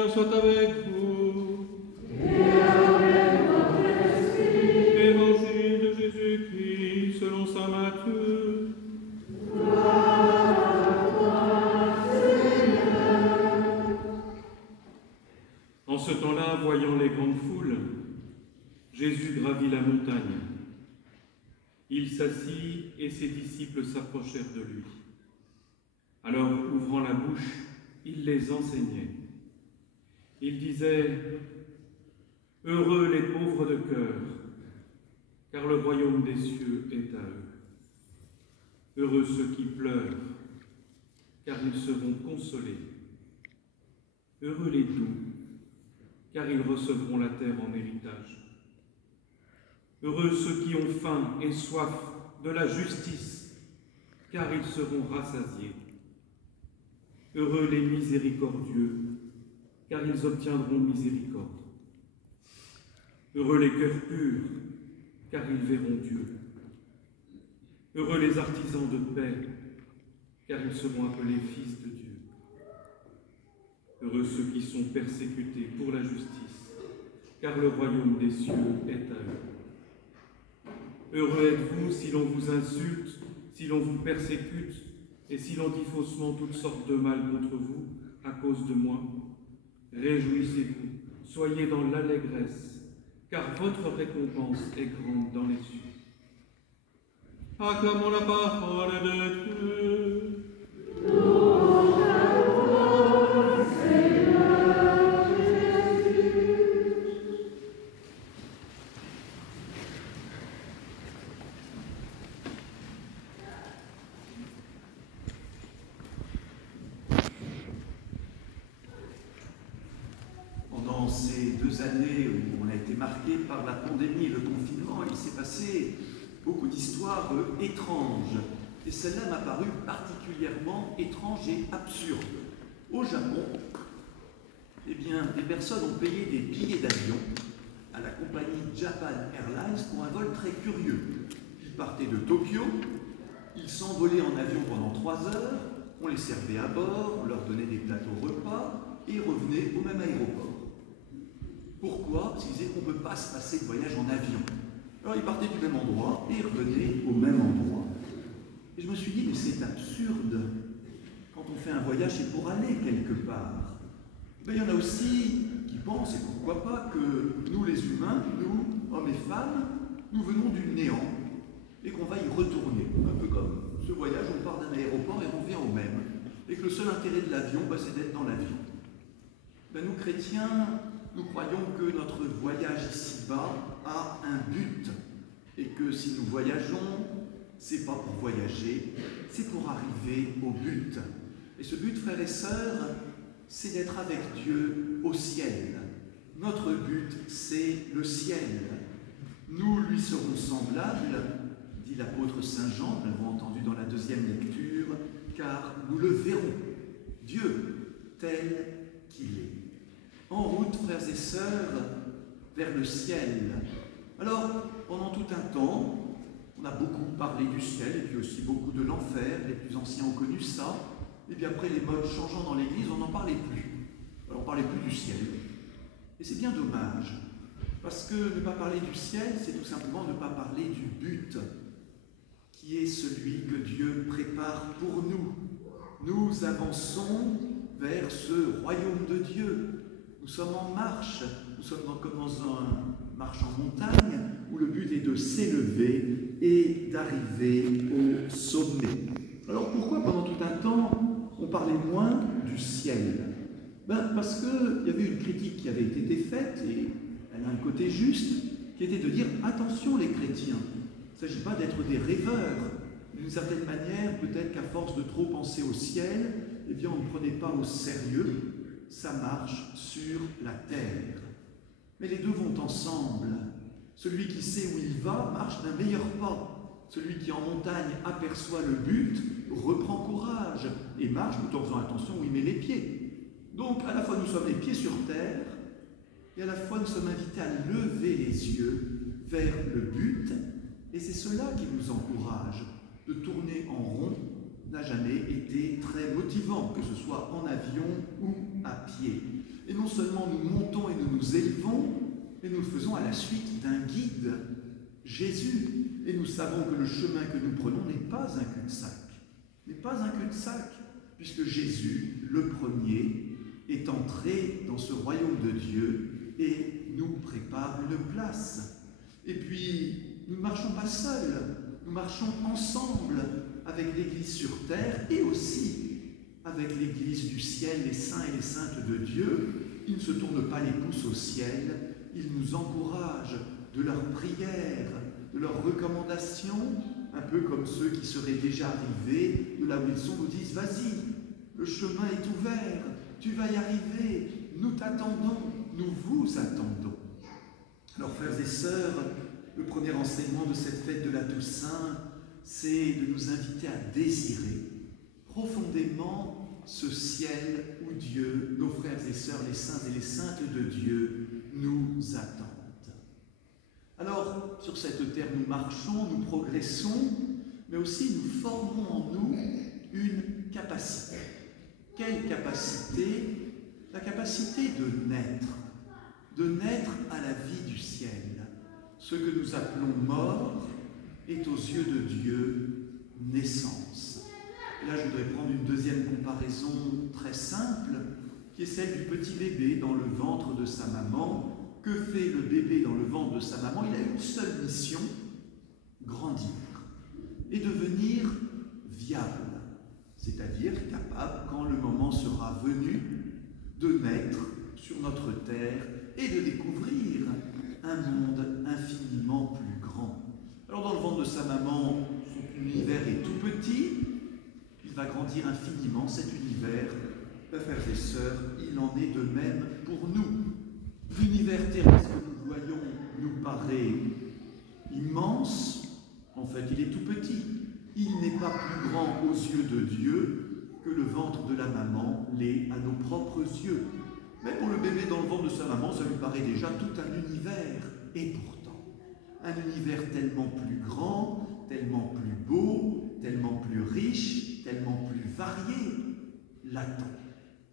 Soit avec vous. Et avec votre esprit. Évangile de Jésus-Christ selon saint Matthieu. Gloire à toi, Seigneur. En ce temps-là, voyant les grandes foules, Jésus gravit la montagne. Il s'assit et ses disciples s'approchèrent de lui. Alors, ouvrant la bouche, il les enseignait. Il disait « Heureux les pauvres de cœur, car le royaume des cieux est à eux. Heureux ceux qui pleurent, car ils seront consolés. Heureux les doux, car ils recevront la terre en héritage. Heureux ceux qui ont faim et soif de la justice, car ils seront rassasiés. Heureux les miséricordieux, car ils obtiendront miséricorde. Heureux les cœurs purs, car ils verront Dieu. Heureux les artisans de paix, car ils seront appelés fils de Dieu. Heureux ceux qui sont persécutés pour la justice, car le royaume des cieux est à eux. Heureux êtes-vous si l'on vous insulte, si l'on vous persécute, et si l'on dit faussement toutes sortes de mal contre vous à cause de moi. Réjouissez-vous, soyez dans l'allégresse, car votre récompense est grande dans les cieux. Acclamons la parole de Dieu. Louange à toi, Seigneur Jésus. Pendant ces 2 années où on a été marqué par la pandémie et le confinement, il s'est passé beaucoup d'histoires étranges. Et celle-là m'a paru particulièrement étrange et absurde. Au Japon, eh bien, des personnes ont payé des billets d'avion à la compagnie Japan Airlines pour un vol très curieux. Ils partaient de Tokyo, ils s'envolaient en avion pendant 3 heures, on les servait à bord, on leur donnait des plateaux repas et ils revenaient au même aéroport. Pourquoi? Parce qu'ils disaient qu'on ne peut pas se passer de voyage en avion. Alors ils partaient du même endroit et ils revenaient au même endroit. Et je me suis dit, mais c'est absurde. Quand on fait un voyage, c'est pour aller quelque part. Mais il y en a aussi qui pensent, et pourquoi pas, que nous les humains, nous, hommes et femmes, nous venons du néant et qu'on va y retourner. Un peu comme ce voyage, on part d'un aéroport et on revient au même. Et que le seul intérêt de l'avion, c'est d'être dans l'avion. Ben, nous chrétiens, nous croyons que notre voyage ici-bas a un but et que si nous voyageons, c'est pas pour voyager, c'est pour arriver au but. Et ce but, frères et sœurs, c'est d'être avec Dieu au ciel. Notre but, c'est le ciel. Nous lui serons semblables, dit l'apôtre Saint Jean, nous l'avons entendu dans la 2e lecture, car nous le verrons, Dieu tel qu'il est. En route, frères et sœurs, vers le ciel. Alors, pendant tout un temps, on a beaucoup parlé du ciel, et puis aussi beaucoup de l'enfer. Les plus anciens ont connu ça. Et puis après, les modes changeant dans l'Église, on n'en parlait plus. Alors, on ne parlait plus du ciel. Et c'est bien dommage, parce que ne pas parler du ciel, c'est tout simplement ne pas parler du but, qui est celui que Dieu prépare pour nous. Nous avançons vers ce royaume de Dieu. Nous sommes en marche, nous sommes comme dans une marche en montagne, où le but est de s'élever et d'arriver au sommet. Alors pourquoi pendant tout un temps, on parlait moins du ciel? Parce qu'il y avait une critique qui avait été faite, et elle a un côté juste, qui était de dire « Attention les chrétiens, il ne s'agit pas d'être des rêveurs. D'une certaine manière, peut-être qu'à force de trop penser au ciel, eh bien on ne prenait pas au sérieux sa marche sur la terre. » Mais les deux vont ensemble. Celui qui sait où il va marche d'un meilleur pas. Celui qui en montagne aperçoit le but reprend courage et marche tout en faisant attention où il met les pieds. Donc à la fois nous sommes les pieds sur terre et à la fois nous sommes invités à lever les yeux vers le but, et c'est cela qui nous encourage. De tourner en rond n'a jamais été très motivant, que ce soit en avion ou à pied. Et non seulement nous montons et nous nous élevons, mais nous le faisons à la suite d'un guide, Jésus. Et nous savons que le chemin que nous prenons n'est pas un cul-de-sac. N'est pas un cul-de-sac, puisque Jésus, le premier, est entré dans ce royaume de Dieu et nous prépare une place. Et puis, nous ne marchons pas seuls, nous marchons ensemble avec l'Église sur terre et aussi avec l'Église du ciel, les saints et les saintes de Dieu. Ils ne se tournent pas les pouces au ciel, ils nous encouragent de leurs prières, de leurs recommandations, un peu comme ceux qui seraient déjà arrivés de là où ils sont, nous disent « Vas-y, le chemin est ouvert, tu vas y arriver, nous t'attendons, nous vous attendons. » Alors, frères et sœurs, le premier enseignement de cette fête de la Toussaint, c'est de nous inviter à désirer profondément ce ciel où Dieu, nos frères et sœurs, les saints et les saintes de Dieu, nous attendent. Alors, sur cette terre, nous marchons, nous progressons, mais aussi nous formons en nous une capacité. Quelle capacité? La capacité de naître à la vie du ciel. Ce que nous appelons mort est aux yeux de Dieu naissance. Et là, je voudrais prendre une deuxième comparaison très simple, qui est celle du petit bébé dans le ventre de sa maman. Que fait le bébé dans le ventre de sa maman? Il a une seule mission, grandir et devenir viable, c'est-à-dire capable, quand le moment sera venu, de naître sur notre terre et de découvrir un monde infiniment plus grand. Alors dans le ventre de sa maman, son univers est tout petit, il va grandir infiniment cet univers. Frères et sœurs, il en est de même pour nous. L'univers terrestre que nous voyons nous paraît immense, en fait il est tout petit. Il n'est pas plus grand aux yeux de Dieu que le ventre de la maman l'est à nos propres yeux. Mais pour le bébé dans le ventre de sa maman, ça lui paraît déjà tout un univers. Et pourtant, un univers tellement plus grand, tellement plus beau, tellement plus riche, tellement plus varié, l'attend.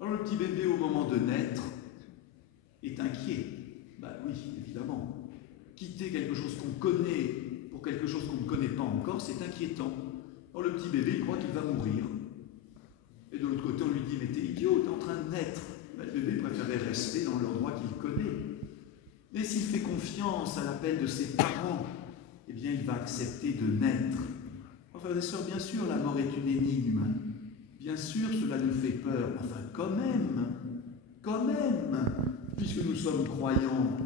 Alors le petit bébé, au moment de naître, est inquiet. Ben oui, évidemment. Quitter quelque chose qu'on connaît pour quelque chose qu'on ne connaît pas encore, c'est inquiétant. Alors le petit bébé, il croit qu'il va mourir. Et de l'autre côté, on lui dit « Mais t'es idiot, t'es en train de naître. » Ben, le bébé préférait rester dans l'endroit qu'il connaît. Mais s'il fait confiance à l'appel de ses parents, eh bien, il va accepter de naître. Enfin, frères et sœurs, bien sûr, la mort est une énigme. Bien sûr, cela nous fait peur. Enfin, quand même, puisque nous sommes croyants,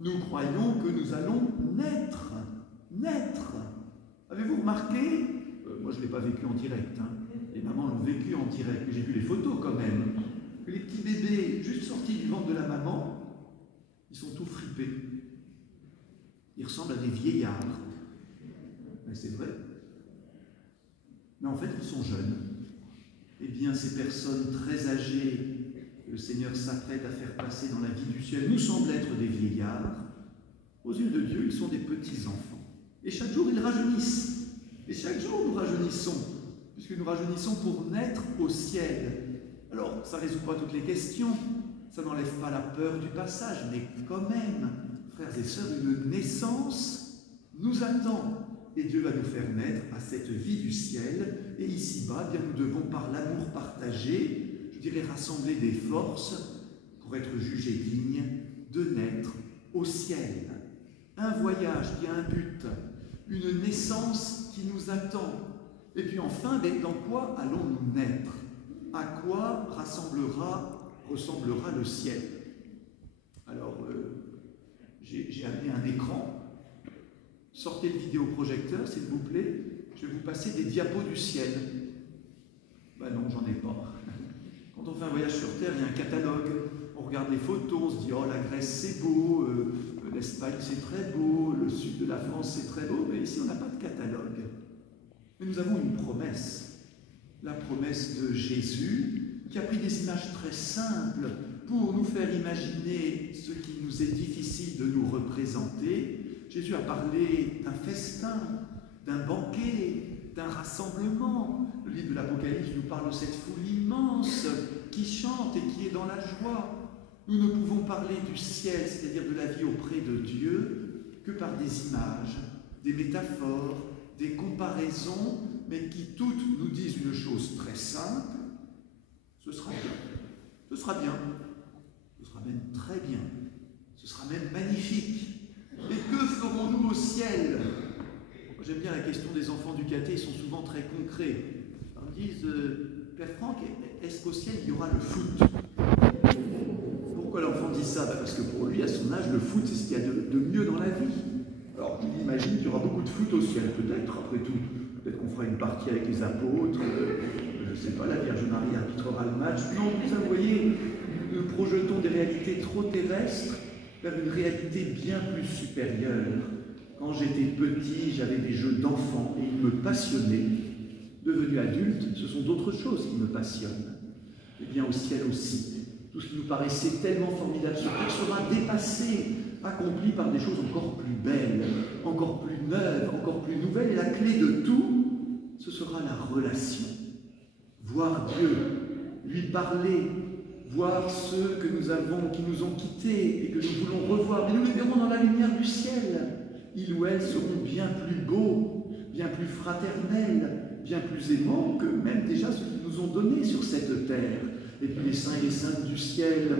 nous croyons que nous allons naître. Avez-vous remarqué, moi je ne l'ai pas vécu en direct, les mamans l'ont vécu en direct, mais j'ai vu les photos quand même, que les petits bébés, juste sortis du ventre de la maman, ils sont tout fripés. Ils ressemblent à des vieillards. Mais c'est vrai. Mais en fait, ils sont jeunes. Eh bien, ces personnes très âgées que le Seigneur s'apprête à faire passer dans la vie du ciel nous semblent être des vieillards. Aux yeux de Dieu, ils sont des petits-enfants. Et chaque jour, ils rajeunissent. Et chaque jour, nous rajeunissons, puisque nous rajeunissons pour naître au ciel. Alors, ça ne résout pas toutes les questions, ça n'enlève pas la peur du passage, mais quand même, frères et sœurs, une naissance nous attend. Et Dieu va nous faire naître à cette vie du ciel. Et ici-bas, bien, nous devons, par l'amour partagé, je dirais rassembler des forces pour être jugés dignes de naître au ciel. Un voyage qui a un but, une naissance qui nous attend. Et puis enfin, dans quoi allons-nous naître? À quoi ressemblera le ciel? Alors, j'ai amené un écran. Sortez le vidéoprojecteur, s'il vous plaît. Je vais vous passer des diapos du ciel. Ben non, j'en ai pas. Quand on fait un voyage sur Terre, il y a un catalogue. On regarde les photos, on se dit « Oh, la Grèce, c'est beau. L'Espagne, c'est très beau. Le sud de la France, c'est très beau. » Mais ici, on n'a pas de catalogue. Mais nous avons une promesse. La promesse de Jésus, qui a pris des images très simples pour nous faire imaginer ce qui nous est difficile de nous représenter. Jésus a parlé d'un festin, d'un banquet, d'un rassemblement. Le livre de l'Apocalypse nous parle de cette foule immense qui chante et qui est dans la joie. Nous ne pouvons parler du ciel, c'est-à-dire de la vie auprès de Dieu, que par des images, des métaphores, des comparaisons, mais qui toutes nous disent une chose très simple: ce sera bien, ce sera bien, ce sera même très bien, ce sera même magnifique. Et que ferons-nous au ciel? Moi, j'aime bien la question des enfants du caté, ils sont souvent très concrets. Ils disent, Père Franck, est-ce qu'au ciel il y aura le foot? Pourquoi l'enfant dit ça? Parce que pour lui, à son âge, le foot, c'est ce qu'il y a de mieux dans la vie. Alors il imagine qu'il y aura beaucoup de foot au ciel, peut-être, après tout. Peut-être qu'on fera une partie avec les apôtres, je ne sais pas, la Vierge Marie arbitrera le match. Non, vous voyez, nous projetons des réalités trop terrestres vers une réalité bien plus supérieure. Quand j'étais petit, j'avais des jeux d'enfants et ils me passionnaient. Devenu adulte, ce sont d'autres choses qui me passionnent. Et bien au ciel aussi. Tout ce qui nous paraissait tellement formidable sur terre sera dépassé, accompli par des choses encore plus belles, encore plus neuves, encore plus nouvelles. Et la clé de tout, ce sera la relation. Voir Dieu, lui parler, voir ceux que nous avons, qui nous ont quittés et que nous voulons revoir. Mais nous les verrons dans la lumière du ciel. Ils ou elles seront bien plus beaux, bien plus fraternels, bien plus aimants que même déjà ceux qui nous ont donné sur cette terre. Et puis les saints et les saintes du ciel,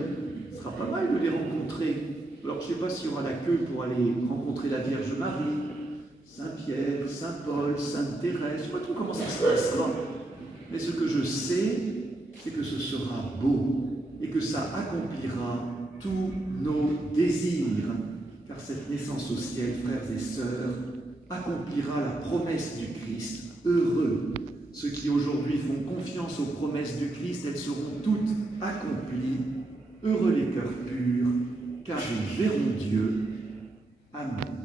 ce sera pas mal de les rencontrer. Alors je ne sais pas s'il y aura la queue pour aller rencontrer la Vierge Marie, Saint Pierre, Saint Paul, Sainte Thérèse, je ne sais pas trop comment ça se passera. Mais ce que je sais, c'est que ce sera beau et que ça accomplira tous nos désirs. Car cette naissance au ciel, frères et sœurs, accomplira la promesse du Christ. Heureux ceux qui aujourd'hui font confiance aux promesses du Christ, elles seront toutes accomplies. Heureux les cœurs purs, car ils verront Dieu. Amen.